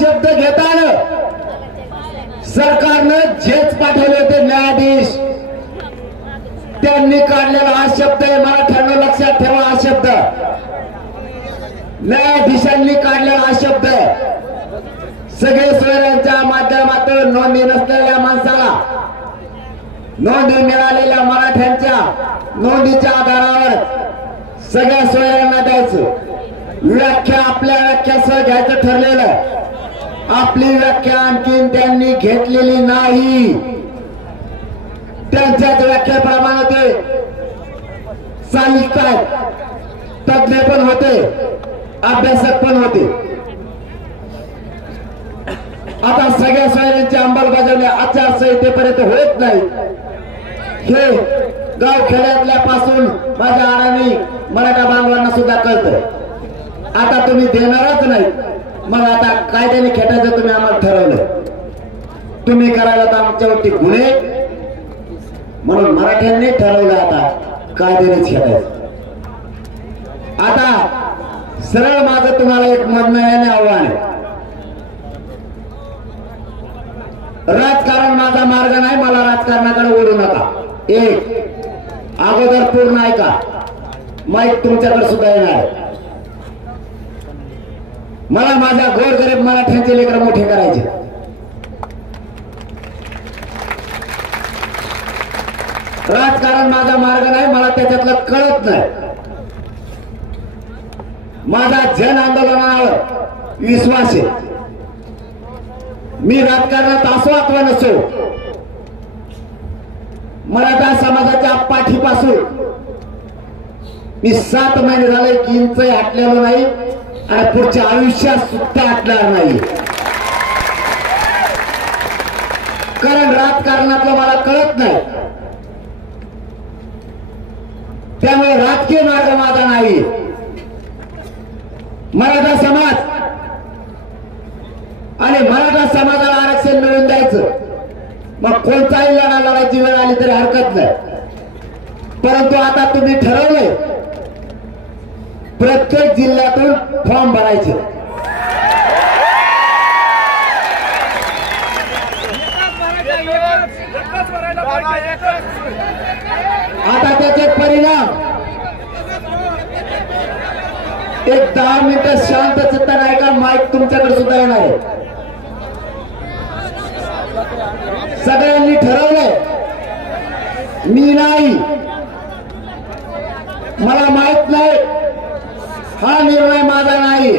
शब्द घेताना सरकारनं जेच पाठवले होते न्यायाधीश त्यांनी काढलेला हा शब्द आहे. मराठ्यांना लक्षात ठेवा हा शब्द न्यायाधीशांनी काढलेला हा शब्द सगळे सोयऱ्यांच्या माध्यमातून नोंदी नसलेल्या माणसाला नोंदी मिळालेल्या मराठ्यांच्या नोंदीच्या आधारावर सगळ्या सोयऱ्यांना द्यायचं. व्याख्या आपल्या व्याख्यासह घ्यायचं ठरलेलं. आपली व्याख्या आणखीन त्यांनी घेतलेली नाही. त्यांच्याच व्याख्याप्रमाणे ते चालतात. तज्ञ पण होते, अभ्यासक पण होते. आता सगळ्या सोयऱ्यांची अंमलबजावणी आचारसंहितेपर्यंत होत नाही हे गाव खेड्यातल्या पासून माझ्या आडाणी मराठा बांधवांना सुद्धा कळतं. आता तुम्ही देणारच नाही, मग आता कायद्याने खेटायचं तुम्ही आम्हाला ठरवलं. तुम्ही करायला तर आमच्यावरती गुन्हे, म्हणून मराठ्यांनी ठरवलं आता कायद्यानेच खेटायचं. आता सरळ माझं तुम्हाला एक म्हणणं आव्हान आहे. राजकारण माझा मार्ग नाही, मला राजकारणाकडे ओढू नका. एक अगोदर पूर्ण ऐका, माईक तुमच्याकडे सुद्धा येणार आहे. मला माझ्या गोरगरीब मराठ्यांचे लेकर मोठे करायचे. राजकारण माझा मार्ग नाही, मला त्याच्यातलं कळत नाही. माझा जन आंदोलनावर विश्वास आहे. मी राजकारणात असो अथवा नसो, मराठा समाजाच्या पाठीपासून मी 7 महिने झाले की इंच हटलेलो नाही आणि पुढच्या आयुष्यात सुद्धा हटणार नाही. कारण राजकारणातलं मला कळत नाही. त्यामुळे राजकीय मार्ग माझा नाही. मराठा समाज आणि मराठा समाजाला आरक्षण मिळवून द्यायचं, मग कोणताही लढा लढायची वेळ आली तरी हरकत नाही. परंतु आता तुम्ही ठरवले प्रत्येक जिल्ह्यातून फॉर्म भरायचे. आता त्याचे परिणाम एक 10 मिनिटं शांत चित्त नाही का, माईक तुमच्याकडे सुद्धा येणार आहे. सगळ्यांनी ठरवलंय, मी नाही, मला माहित नाही, हा निर्णय माझा नाही.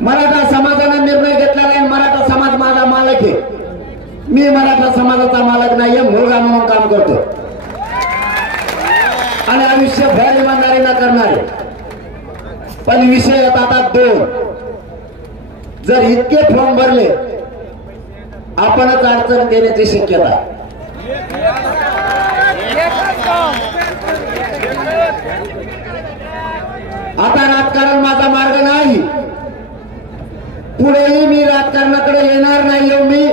मराठा समाजाने निर्णय घेतला नाही. मराठा समाज माझा मालक आहे. मी मराठा समाजाचा मालक नाहीये, मुलगा म्हणून काम करतो आणि आयुष्यभर इमानदारीला करणार. पण विषय आता 2. जर इतके फॉर्म भरले, आपणच अडचण देण्याची शक्यता. आता राजकारण माझा मार्ग नाही, पुढेही मी राजकारणाकडे येणार नाही. मी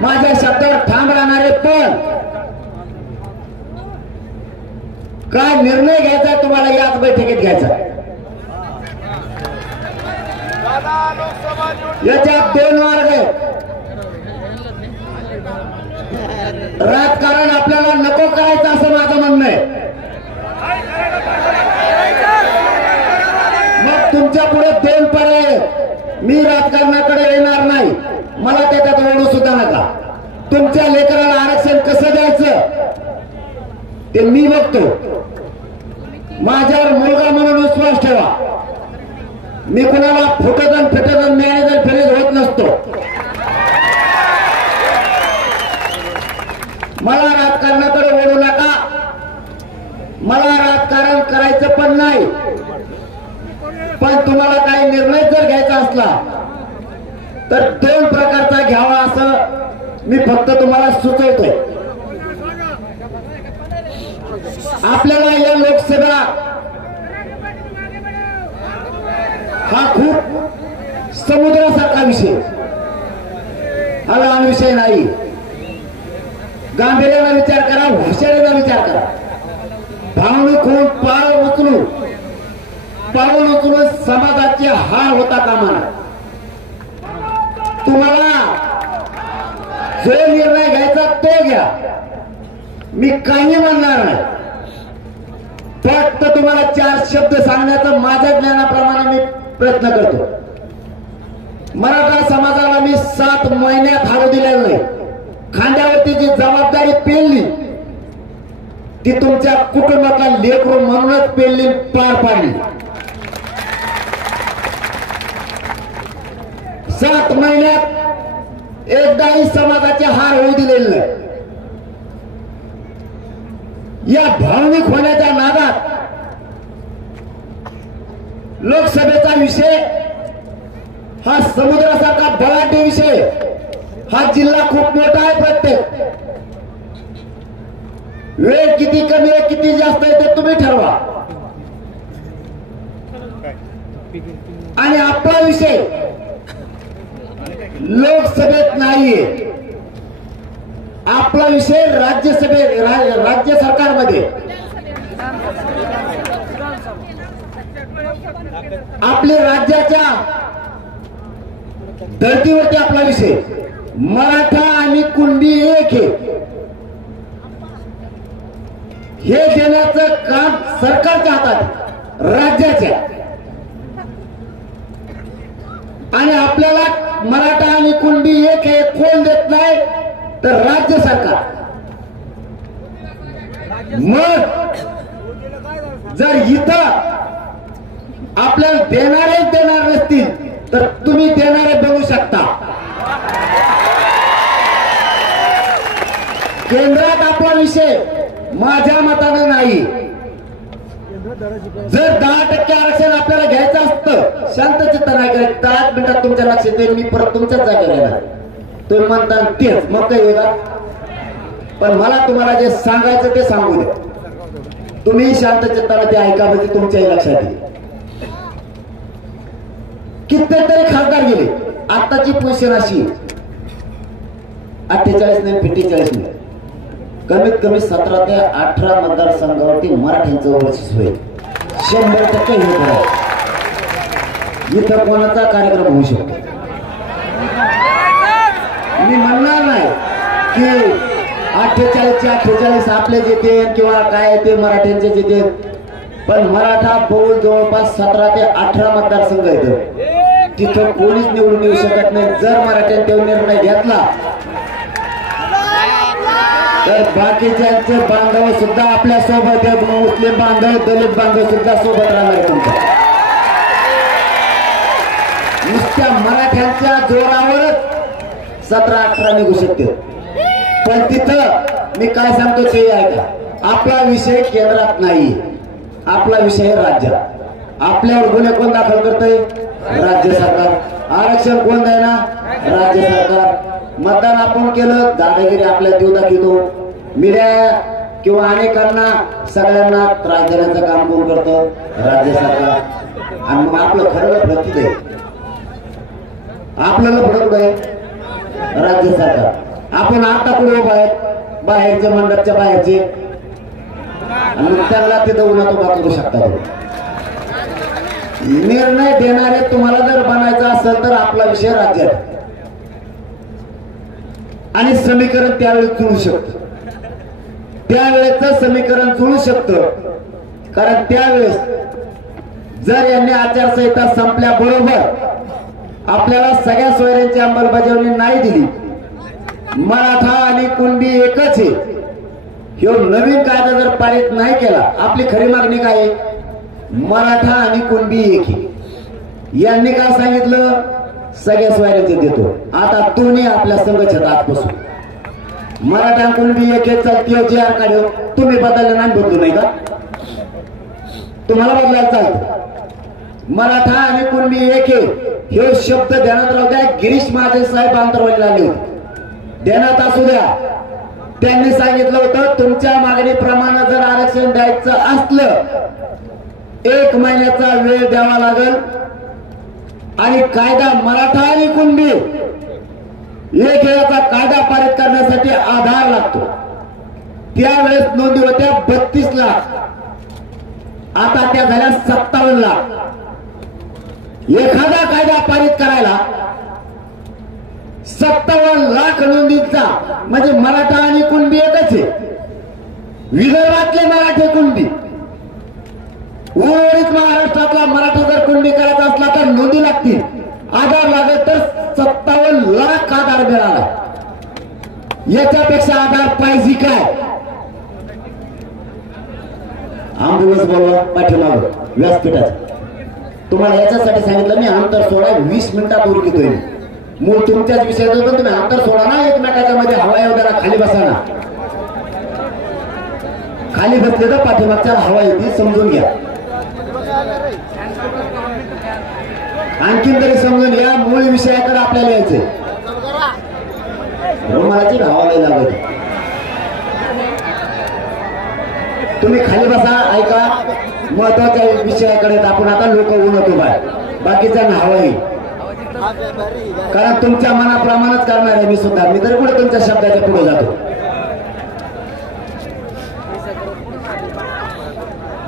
माझ्या शब्दावर ठाम राहणारे. पण काय निर्णय घ्यायचा तुम्हाला याच बैठकीत घ्यायचा. याच्यात 2 मार्ग आहेत. राजकारण आपल्याला नको करायचं असं माझं म्हणणं आहे. मग तुमच्या पुढे 2 पर्याय. मी राजकारणाकडे येणार नाही, मला त्याच्यात ओढू सुद्धा नका. तुमच्या लेकराला आरक्षण कसं द्यायचं ते मी बघतो. माझ्यावर मुलगा म्हणून विश्वास ठेवा. मी कुणाला फुटदन फिटदन मॅनेजर फेरेज होत नसतो. मला राजकारणाकडे ओढू नका. मला राजकारण करायचं पण नाही. पण तुम्हाला काही निर्णय जर घ्यायचा असला तर 2 प्रकारचा घ्यावा असं मी फक्त तुम्हाला सुचवतोय. आपल्याला या लोकसभा हा खूप समुद्रासारखा विषय, हा लहान विषय नाही. गांभीर्याचा विचार करा, हुशारीचा विचार करा. भावनिक होऊन पाऊल उचलून समाजाचे हाल होता कामा नये. तुम्हाला जो निर्णय घ्यायचा तो घ्या, मी काही म्हणणार नाही. फक्त तुम्हाला 4 शब्द सांगण्याचा माझ्या ज्ञानाप्रमाणे मी प्रयत्न करतो. मराठा समाजाला मी 7 महिन्यात हारू दिलेलं नाही. खांद्यावरती जी जबाबदारी पेलली ती तुमच्या कुटुंबातला लेकरू म्हणूनच पेलली, पार पाडली. 7 महिन्यात एकदाही समाजाचे हार होऊ दिलेले नाही. या भावनिक होण्याच्या नादात लोकसभेचा विषय हा समुद्रासारखा बलाढ्य विषय, हा जिल्हा खूप मोठा आहे. प्रत्येक वेळ किती कमी आहे किती जास्त आहे ते तुम्ही ठरवा. आणि आपला विषय लोकसभेत नाहीये, आपला विषय राज्य सरकारमध्ये, आपल्या राज्याच्या धर्तीवरती आपला विषय. मराठा आणि कुणबी एक हे देण्याचं काम सरकारच्या हातात, राज्याच्या. आणि आपल्याला मराठा आणि कुणबी एक हे कोण देत नाही तर राज्य सरकार. मग जर इथं आपल्याला देणार नसतील तर तुम्ही देणारे बनू शकता. केंद्रात आपला विषय माझ्या मतानं नाही. जर 10% आरक्षण आपल्याला घ्यायचं असतं, शांत चित्त नाही करायचं, 10 मिनिटात तुमच्या लक्षात येईल मी परत तुमच्याच जागेवर येणार. तुम्ही म्हणता तेच मग काय येईल. पण मला तुम्हाला जे सांगायचं ते सांगू दे. तुम्ही शांत चित्तानं ते ऐका, म्हणजे तुमच्याही लक्षात येईल. कितीतरी खासदार गेले. आताची पोझिशन अशी 48 नाही 45 नाही, कमीत कमी 17 ते 18 मतदारसंघावरती मराठ्यांचं वर्चस्व आहे. 100% हे खरं. इथं कोणाचा कार्यक्रम होऊ शकतो. मी म्हणणार नाही की 48चे 48 आपले जेते किंवा काय ते मराठ्यांचे जेते, पण मराठा बहुल जवळपास 17 ते 18 मतदारसंघ आहेत. तिथं कोणीच निवडून येऊ शकत नाही. जर मराठ्यांनी तो निर्णय घेतला तर बाकीच्यांचे बांधव सुद्धा आपल्या सोबत आहेत. मुस्लिम बांधव, दलित बांधव सुद्धा सोबत राहणार तुमच्या. नुसत्या मराठ्यांच्या जोरावरच 17-18 निघू शकते. पण तिथं मी काय सांगतो ते ऐका. आपला विषय केंद्रात नाही, आपला विषय राज्यात. आपल्यावर गुन्हे कोण दाखल करतंय? राज्य सरकार. आरक्षण कोण देणार? राज्य सरकार. मतदान आपण केलं, दादागिरी आपल्या देऊ दाखवतो. मीडिया किंवा अनेकांना सगळ्यांना त्रास देण्याचं काम कोण करतो? राज्य सरकार. आणि मग आपलं खरं लफडं आहे, आपलं लफडं आहे राज्य सरकार. आपण आता कुठे उभा आहेत? बाहेरच्या मंडपच्या बाहेरचे. आणि त्यांना तिथं उन्हात उभा करू शकता. निर्णय देणारे तुम्हाला जर बनायचा असेल तर आपला विषय राज्यात. आणि समीकरण त्यावेळेस जुळू शकतं. त्यावेळेच समीकरण जुळू शकतं. कारण त्यावेळेस जर यांनी आचारसंहिता संपल्याबरोबर आपल्याला सगळ्या सोयऱ्यांची अंमलबजावणी नाही दिली, मराठा आणि कुणबी एकच आहे, ह्यो नवीन कायदा जर पारित नाही केला, आपली खरी मागणी काय आहे? मराठा आणि कुणबी एक आहे. यांनी काय सांगितलं? सगळ्या सोयऱ्यांचे देतो. आता दोन्ही आपल्या संघात आजपासून मराठा कुणबी एक चालते. जे आर काढ तुम्ही बदललं नाही, बदलू नाही का? तुम्हाला बदलायला चालतं. मराठा आणि कुणबी एक हे शब्द ध्यानात राहू द्या. गिरीश महाजन साहेब आंतरवालीला आले होते, ध्यानात असू द्या. त्यांनी सांगितलं होतं तुमच्या मागणीप्रमाणे जर आरक्षण द्यायचं असलं 1 महिन्याचा वेळ द्यावा लागेल. आणि कायदा मराठा आणि कुणबी एक याचा कायदा पारित करण्यासाठी आधार लागतो. त्यावेळेस नोंदी होत्या 32 लाख, आता त्या झाल्या 57 लाख. एखादा कायदा पारित करायला 57 लाख नोंदींचा, म्हणजे मराठा आणि कुणबी एकच आहे. विदर्भातले मराठी कुणबी, उर्वरित महाराष्ट्रातला मराठा जर कुणबी करायचा असला तर नोंदी लागतील. आधार लागेल तर 57 लाख आधार मिळाला. याच्यापेक्षा आधार पाहिजे काय? आंबुलन्स बोलवा पाठीमाग व्यासपीठात. तुम्हाला याच्यासाठी सांगितलं मी, अंतर सोडा. 20 मिनिटात उरकितोय. मूळ तुमच्याच विषयात होतं, तुम्ही अंतर सोडा ना. एकमेकाच्या मध्ये हवा येऊ द्या, खाली बसा ना. खाली बसले तर पाठीमागच्या हवा येते, समजून घ्या. आणखीन तरी समजून घ्या. मूळ विषयाकडे आपल्याला यायचंय. रुमालाची हवा नाही लागत. तुम्ही खाली बसा, ऐका. महत्वाच्या विषयाकडे आपण आता लोक उन्हतो बाकीच्या हवा येईल. कारण तुमच्या मनाप्रमाणेच करणार आहे मी सुद्धा. मी तरी पुढे तुमच्या शब्दाच्या पुढे जातो.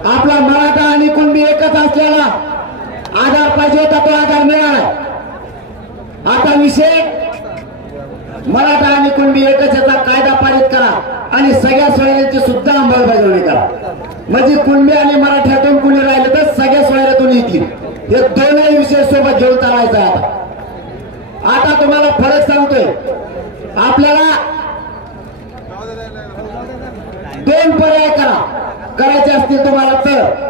आपला मराठा आणि कुणबी एकच असलेला आधार पाहिजे होता, तो आधार मिळाला. आता विषय मराठा आणि कुणबी एकच याचा कायदा पारित करा आणि सगळ्या सोयऱ्यांची सुद्धा अंमलबजावणी करा. म्हणजे कुणबी आणि मराठ्यातून कुणी राहिले तर सगळ्या सोयऱ्यातून येतील. हे दोनही विषय सोबत घेऊन चालायचा. आता तुम्हाला फरक सांगतोय. आपल्याला 2 पर्याय करायचे असतील तुम्हाला तर.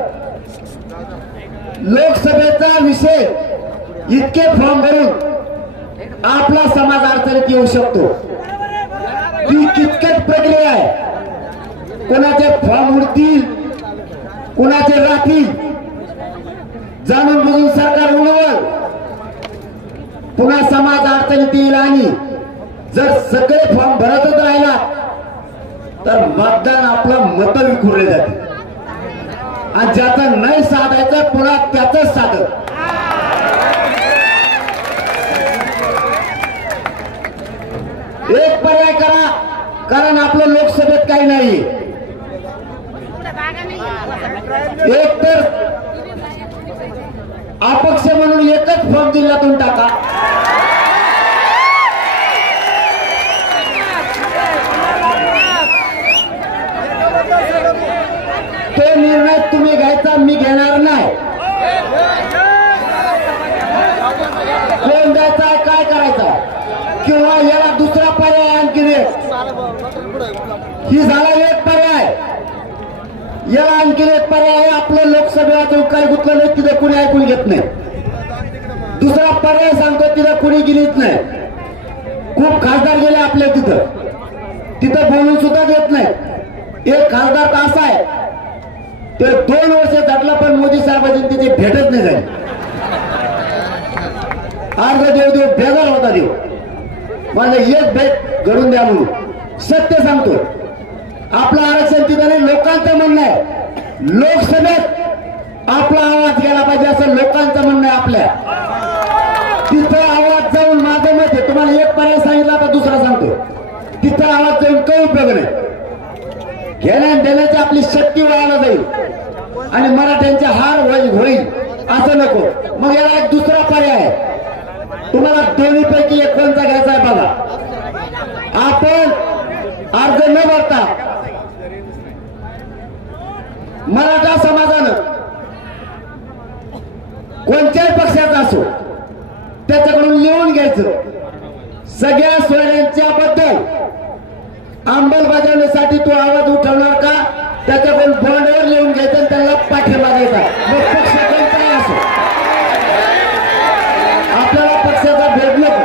लोकसभेचा विषय इतके फॉर्म भरून आपला समाज अडचणीत येऊ शकतो. ती कितकट प्रक्रिया आहे. कोणाचे फॉर्म उडतील, कोणाचे राहतील, जाणून बुजून सरकार उडवल, पुन्हा समाज अडचणीत येईल. आणि जर सगळे फॉर्म भरतच राहिला तर मतदान आपलं मत विखुरले जाते. आणि ज्याचं नाही साधायचं पुन्हा त्याच साधत. एक पर्याय करा, कारण आपलं लोकसभेत काही नाही. एक तर अपक्ष म्हणून एकच फॉर्म जिल्ह्यातून टाका. तो निर्णय तुम्ही घ्यायचा, मी घेणार नाही. कोण द्यायचा, काय करायचा, किंवा याला दुसरा पर्याय आणखी एक. ही झाला एक पर्याय. याला आणखी एक पर्याय. आपलं लोकसभेला जो काही गुंतलं नाही तिथे कुणी ऐकून घेत नाही. दुसरा पर्याय सांगतो, तिथे कुणी गेलीच नाही. खूप खासदार गेले आपल्या तिथं बोलून सुद्धा देत नाही. एक खासदार तर असा आहे, ते 2 वर्ष झटलं पण मोदी साहेबांची तिथे भेटत नाही झाली. अर्ध देव बेजार होता देव. माझं एक भेट घडून द्या म्हणून सत्य सांगतो. आपलं आरक्षण तिथं नाही, लोकांचं म्हणणं आहे. लोकसभेत आपला आवाज गेला पाहिजे असं लोकांचं म्हणणं आहे. आपल्या तिथं आवाज जाऊन माझं मत आहे. तुम्हाला एक पर्याय सांगितला, आता दुसरा सांगतो. तिथं आवाज जाऊन काही उपयोग नाही. घेण्या देण्याची आपली शक्ती वाढायला जाईल आणि मराठ्यांचे हार होईल असं नको. मग याला एक दुसरा पर्याय आहे. तुम्हाला दोन्हीपैकी एक कोणता घ्यायचा आहे बघा. आपण अर्ज न भरता मराठा समाजानं कोणत्याही पक्षाचा असो त्याच्याकडून लिहून घ्यायचं. सगळ्या सोयऱ्यांच्या बद्दल अंमलबजावणीसाठी तो आवाज उठवणार का, त्याच्याकडून बॉन्डवर लिहून घ्यायचं आणि त्यांना पाठिंबा द्यायचा. मग पक्ष कोणताही असो, आपल्याला पक्षाचा भेद नको,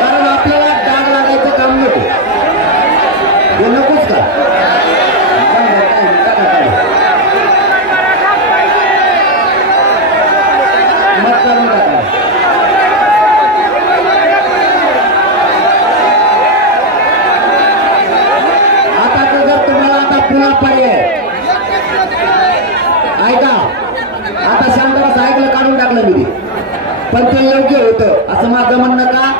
कारण आपल्याला डाग लागायचं काम नको. हे नकोच का? मत करून टाका. पुन्हा पर्याय ऐका. आता शांतरास ऐकलं, काढून टाकलं मी, पण ते योग्य होतं असं माझं म्हणणं का.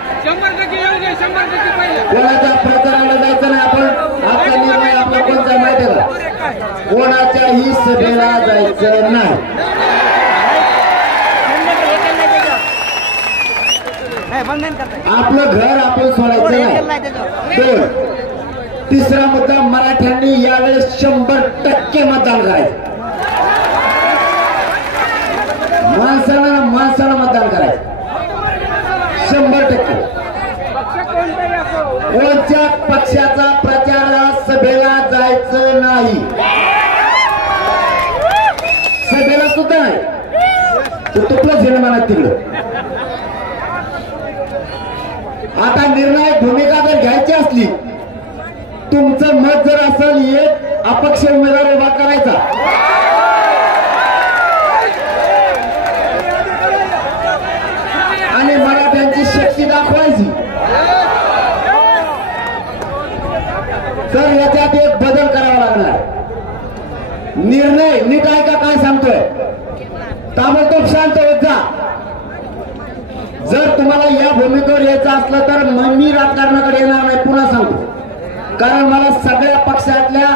कोणाच्या प्रचाराला जायचं नाही आपण. आपला निर्णय आपला कोणता माहिती आहे का, कोणाच्याही सभेला जायचं नाही. आपलं घर आपण सोडायचं नाही। दोन, तिसरा मुद्दा, मराठ्यांनी यावेळेस 100% मतदान करायचं। माणसाला मतदान करायचं 100%। कोणत्या पक्षाचा प्रचार सभेला जायचं नाही, सभेला सुद्धा नाही। तुपलं झेलमानात तिकडं आता निर्णायक भूमिका जर घ्यायची असली, तुमचं मत जर असेल एक अपक्ष उमेदवार उभा करायचा, आणि मराठ्यांची शक्ती दाखवायची, तर याच्यात एक बदल करावा लागणार। निर्णय नीट आहे का काय सांगतोय, ताबडतोब शांत होत जा। जर तुम्हाला या भूमिकेवर यायचं असलं तर मी राजकारणाकडे येणार नाही, पुन्हा सांगतो। कारण मला सगळ्या पक्षातल्या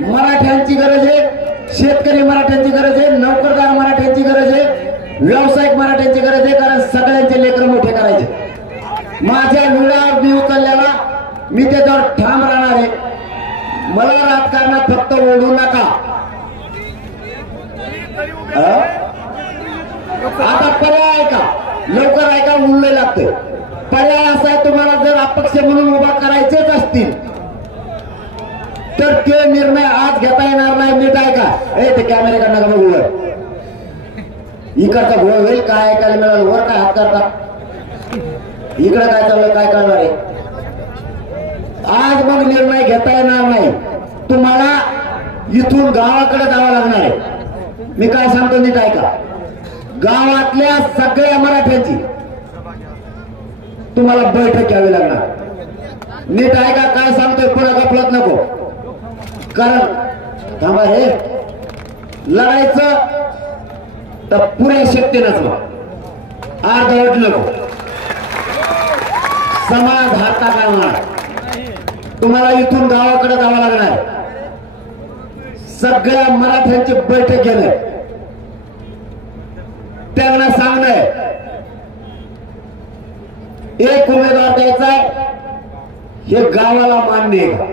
मराठ्यांची गरज आहे, शेतकरी मराठ्यांची गरज आहे, नोकरदार मराठ्यांची गरज आहे, व्यावसायिक मराठ्यांची गरज आहे। कारण सगळ्यांचे लेकर मोठे करायचे। माझ्या विळावर मी उचललेला, मी त्याच्यावर ठाम राहणार आहे। मला राजकारणात फक्त ओढू नका। आता पर्याय का, लवकर ऐका, उरले लागते। पर्याय असा आहे, तुम्हाला जर अपक्ष म्हणून उभा करायचेच असतील तर ते निर्णय आज घेता येणार नाही। नीट ऐका, ते कॅमेऱ्याकडनं का बघू, इकडचा घोळ होईल काय ऐकायला मिळालं, वर काय हात करता, इकडे काय चाललं काय करणार आहे। आज मग निर्णय घेता येणार नाही, तुम्हाला इथून गावाकडे जावं लागणार आहे। मी काय सांगतो नीट ऐका, गावातल्या सगळ्या मराठ्यांची तुम्हाला बैठक घ्यावी लागणार। नीट ऐका काय सांगतोय, पुढे गफलत नको। कारण थांबा रे, लढायचं तर पुऱ्या शक्तीनंच, अर्धवट नको। समाज हाता काय होणार, तुम्हाला इथून गावाकडे जावं लागणार। सगळ्या मराठ्यांची बैठक घेणं, त्यांना सांगणं एक उमेदवार द्यायचा आहे, हे गावाला मान्य आहे का?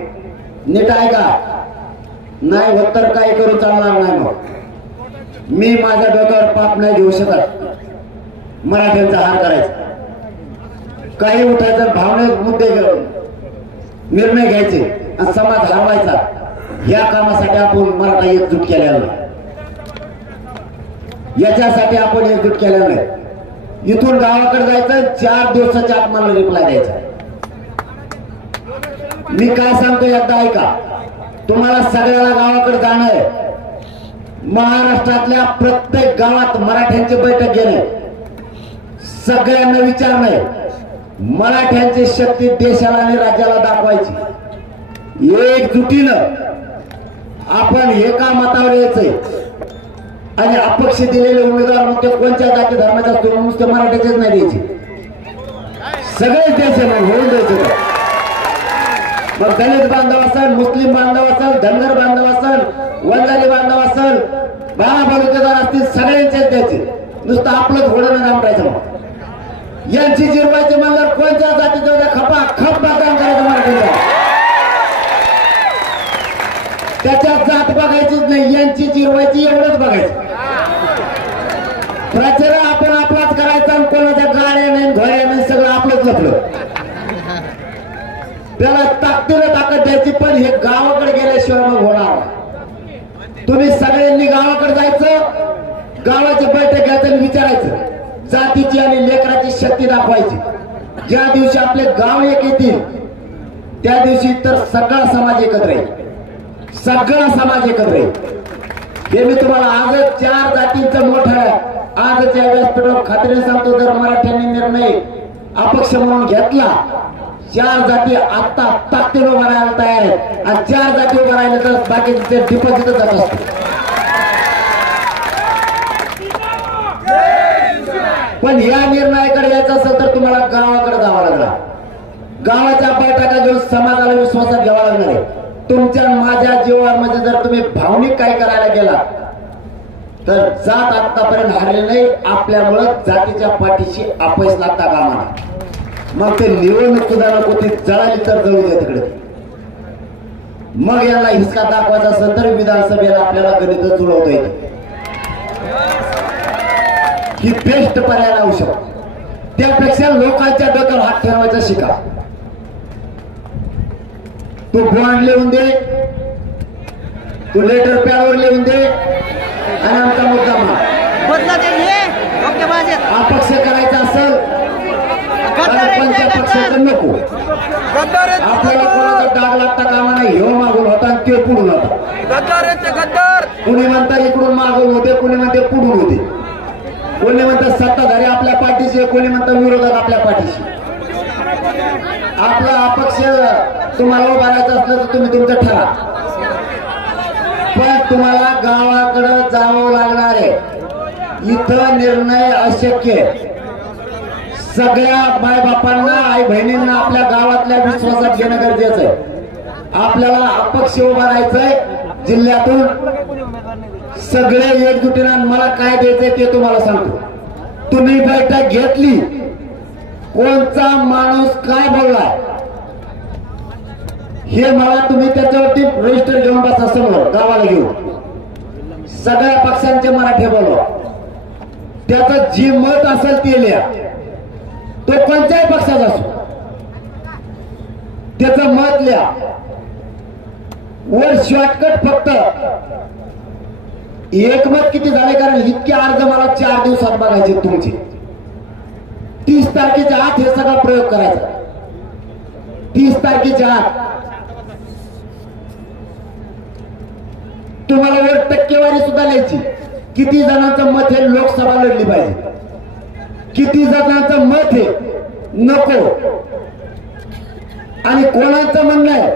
नीट आहे का? नाही होत तर काही करू चालणार नाही। मग मी माझ्या डोक्यावर पाप नाही घेऊ शकत। मराठ्यांचा हार करायचा, काही उठायचं, भावनेत मुद्दे निर्णय घ्यायचे आणि समाज हरवायचा, या कामासाठी आपण मराठा एकजूट केलेला नाही। याच्यासाठी आपण एकजूट केलेला नाही। इथून गावाकडे जायचं, 4 दिवसाच्या आत मला रिप्लाय द्यायचा। मी काय सांगतो एकदा ऐका, तुम्हाला सगळ्याला गावाकडे जाणं आहे। महाराष्ट्रातल्या प्रत्येक गावात मराठ्यांची बैठक घेणे, सगळ्यांना विचारणे, मराठ्यांची शक्ती देशाला आणि राज्याला दाखवायची। एकजुटीनं आपण एका मतावर यायचंय आणि अपक्ष दिलेले उमेदवार मग ते कोणत्या जाती धर्माच्या असतो, नुसते मराठ्याचेच नाही द्यायचे, सगळेच द्यायचे, मग होऊन द्यायचे। मग दलित बांधव असेल, मुस्लिम बांधव असेल, धनगर बांधव असेल, वंजारी बांधव असेल, बाळा बलुतेदार असतील, सगळ्यांचेच द्यायचे, नुसतं आपलं थोडं नाही रामरायचं। मग यांची जिरवायची म्हणल्यावर कोणत्या जातीच्या खपा खप मतदान करायचं मराठीला, त्याच्यात जात बघायचीच नाही, यांची जिरवायची एवढंच बघायचं। प्रचार आपण आपलाच करायचा, कोणाच्या गाड्या नाही घोड्या नाही, सगळं आपलंच लपलं। त्याला ताकदीनं ताकद द्यायची, पण हे गावाकडे गेल्याशिवाय मग होणार। तुम्ही सगळ्यांनी गावाकडे जायचं, गावाची बैठक घ्यायचं आणि विचारायचं, जातीची आणि लेकराची शक्ती दाखवायची। ज्या दिवशी आपले गाव एक येतील त्या दिवशी तर सगळा समाज एकत्र येईल, सगळा समाज एकत्र येईल। हे मी तुम्हाला आजच 4 जातींचं मोठं आहे, आजच्या व्यासपीठावर खात्रीने सांगतो, जर मराठ्यांनी निर्णय अपक्ष म्हणून घेतला, 4 जाती आता ताकदीने उभा राहायला तयार आहेत, आणि 4 जाती उभा राहिले तर बाकीचे डिपॉझिट जात असते। पण या निर्णयाकडे यायचं असेल तर तुम्हाला गावाकडे जावं लागणार। गावाच्या बैठका घेऊन समाजाला विश्वासात घ्यावा लागणार आहे। तुमच्या माझ्या जीवावर म्हणजे जर तुम्ही भावनिक काय करायला गेला तर जात आतापर्यंत हारले नाही. आपल्यामुळे जातीच्या पाठीशी अपयश लागता कामा नये. मग ते निवडणूक सुद्धा नको, ती जळाली तर जळू द्या तिकडे. मग याला हिसका दाखवायचा असेल तर विधानसभेला आपल्याला गणित जुळवता येते. ही बेस्ट पर्याय लावू शकतो. त्यापेक्षा लोकांच्या डोक्यावर हात ठेवायचा शिका. तू बॉन्ड लिहून दे, तू लेटर पॅडवर लिहून दे आणि आमचा मुद्दा अपक्ष करायचा असेल पंचपक्षाचं नको. आपल्याला कोणाचा डाग लागता कामा नाही. ह्यो मागून होता आणि ते पुढून होता. कुणी म्हणता इकडून मागून होते, कुणी म्हणते पुढून होते, कोणी म्हणतात सत्ताधारी आपल्या पाठीशी, कोणी म्हणतात विरोधक आपल्या पाठीशी. आपला अपक्ष तुम्हाला उभारायचं असलं तर तुम्ही तुमचं ठरा. पण तुम्हाला गावाकडे जावं लागणार आहे. इथं निर्णय अशक्य. सगळ्या मायबापांना आई बहिणींना आपल्या गावातल्या विश्वासात घेणं गरजेचं आहे. आपल्याला अपक्ष उभारायचंय. जिल्ह्यातून सगळे एकजुटीनं मला काय द्यायचंय ते तुम्हाला सांगतो. तुम्ही बैठक घेतली, कोणचा माणूस काय बोललाय हे मला तुम्ही त्याच्यावरती रजिस्टर घेऊन बसा समोर गावाला घेऊन. सगळ्या पक्षांचे मराठी बोलवा. त्याचं जी मत असेल ते लिहा. तो कोणत्याही पक्षाचा असो त्याचं मत लिहा. वर शॉर्टकट फक्त एक मत किती झाले, कारण इतके अर्ज मला 4 दिवसात बघायचे तुमचे. 30 तारखेच्या आत हे सगळा प्रयोग करायचा. 30 तारखेच्या आत तुम्हाला वर टक्केवारी सुद्धा लिहायची. किती जणांचं मत हे लोकसभा लढली पाहिजे, किती जणांचं मत हे नको, आणि कोणाचं म्हणणं आहे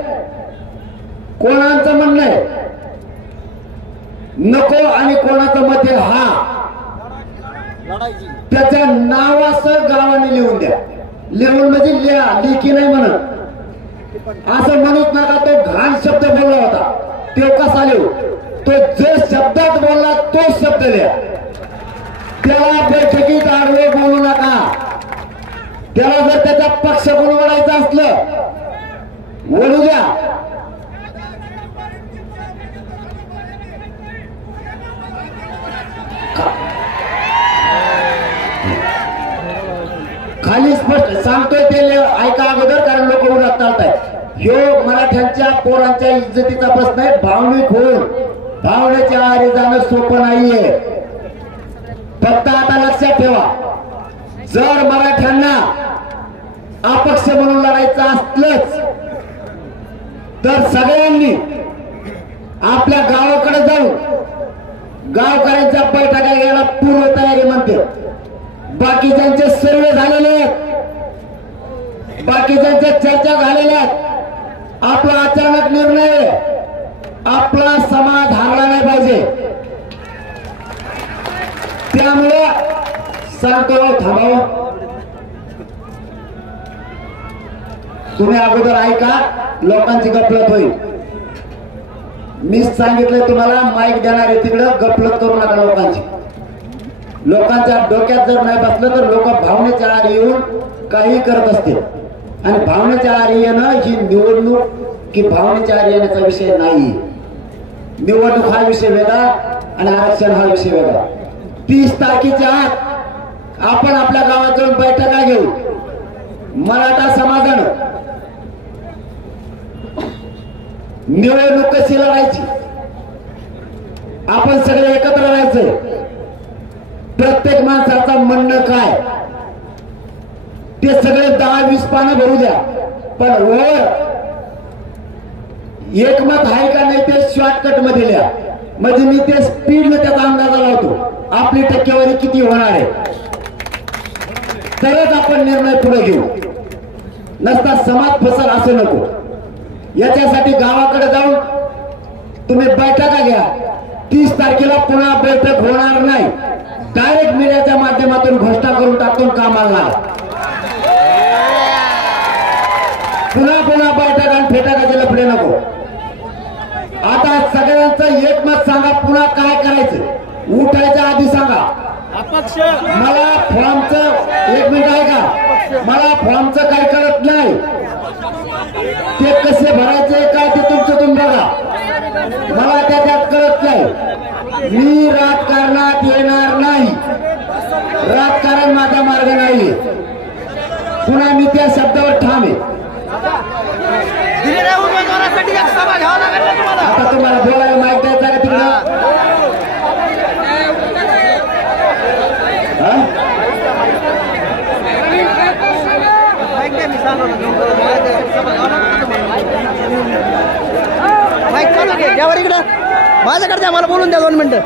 नको आणि कोणाचं मत आहे हा. त्याच्या नावासह गावाने लिहून द्या. लिहून म्हणजे लिहा, लिखी नाही म्हणत. असं म्हणत नका तो घाण शब्द बोलला होता तो कसा लिहू. तो जे शब्दात बोलला तो शब्द लिहा. त्याला बैठकीत आडवं बोलू नका. त्याला जर त्याचा पक्ष बोलवायचा असलं बोलू द्या. खाली स्पष्ट सांगतोय ते ऐका अगोदर, कारण लोक उन्हात चालतायत. ह्यो मराठ्यांच्या पोरांच्या इज्जतीचा प्रश्न आहे. भावनिक होऊन भावनेच्या आरी जाणं सोपं नाहीये. फक्त आता लक्षात ठेवा, जर मराठ्यांना अपक्ष म्हणून लढायचं असलंच तर सगळ्यांनी आपल्या गावाकडे जाऊन गावकऱ्यांच्या बैठका घ्यायला पूर्व तयारी म्हणते. बाकीच्यांचे सर्वे झालेले आहेत, बाकीच्यांच्या चर्चा झालेल्या आहेत. आपला अचानक निर्णय, आपला समाज हारला नाही पाहिजे. त्यामुळे सांगतो थांबावं. तुम्ही अगोदर ऐका, लोकांची गफलत होईल. मी सांगितलंय तुम्हाला, माईक देणार आहे तिकडं, गफलत करू नका लोकांची. लोकांच्या डोक्यात जर नाही बसलं तर लोक भावनेच्या आहारी येऊन काही करत असतील. आणि भावनेच्या आहारी येणं ही निवडणूक की भावनेच्या आहारी येण्याचा विषय नाही. निवडणूक हा विषय वेगळा आणि आरक्षण हा विषय वेगळा. 30 तारखेच्या आत आपण आपल्या गावात जाऊन बैठका घेऊ. मराठा समाजानं निवडणूक कशी लढायची, आपण सगळे एकत्र राहायचंय. प्रत्येक माणसाचं म्हणणं काय ते सगळे 10-20 पानं भरू द्या, पण वर एकमत आहे का नाही ते शॉर्टकट मध्ये लिहा. म्हणजे मी ते स्पीडने त्याचा अंदाजा लावतो. आपली टक्केवारी किती होणार आहे तरच आपण निर्णय पुढे घेऊ. नसता समाज फसल असं नको. याच्यासाठी गावाकडे जाऊन तुम्ही बैठका घ्या. 30 तारखेला पुन्हा बैठक होणार नाही. डायरेक्ट मीडियाच्या माध्यमातून घोषणा करून टाकून कामाला पुन्हा बैठक आणि फेटाकाचे लफडे नको. आता सगळ्यांचं एकमत सांगा पुन्हा काय करायचं. उठायच्या आधी सांगा. अपक्ष मला फॉर्मचं एक मिनिट आहे का, मला फॉर्मचं काय कळत नाही. ते कसे भरायचे काय ते तुमचं तुम्ही बघा, मला त्याच्यात कळत नाही. मी राजकारणात येणार नाही, राजकारण माझा मार्ग नाही. पुन्हा मी त्या शब्दावर ठाम आहे. दिलेल्या उमेदवारासाठी एक सभा घ्यावा लागेल ना तुम्हाला. आता तुम्हाला बोलायला माहित द्यायचा का तिकडं? माईक चालू घे, द्यावर इकडं माझ्याकडे द्या, मला बोलून द्या 2 मिनिटं.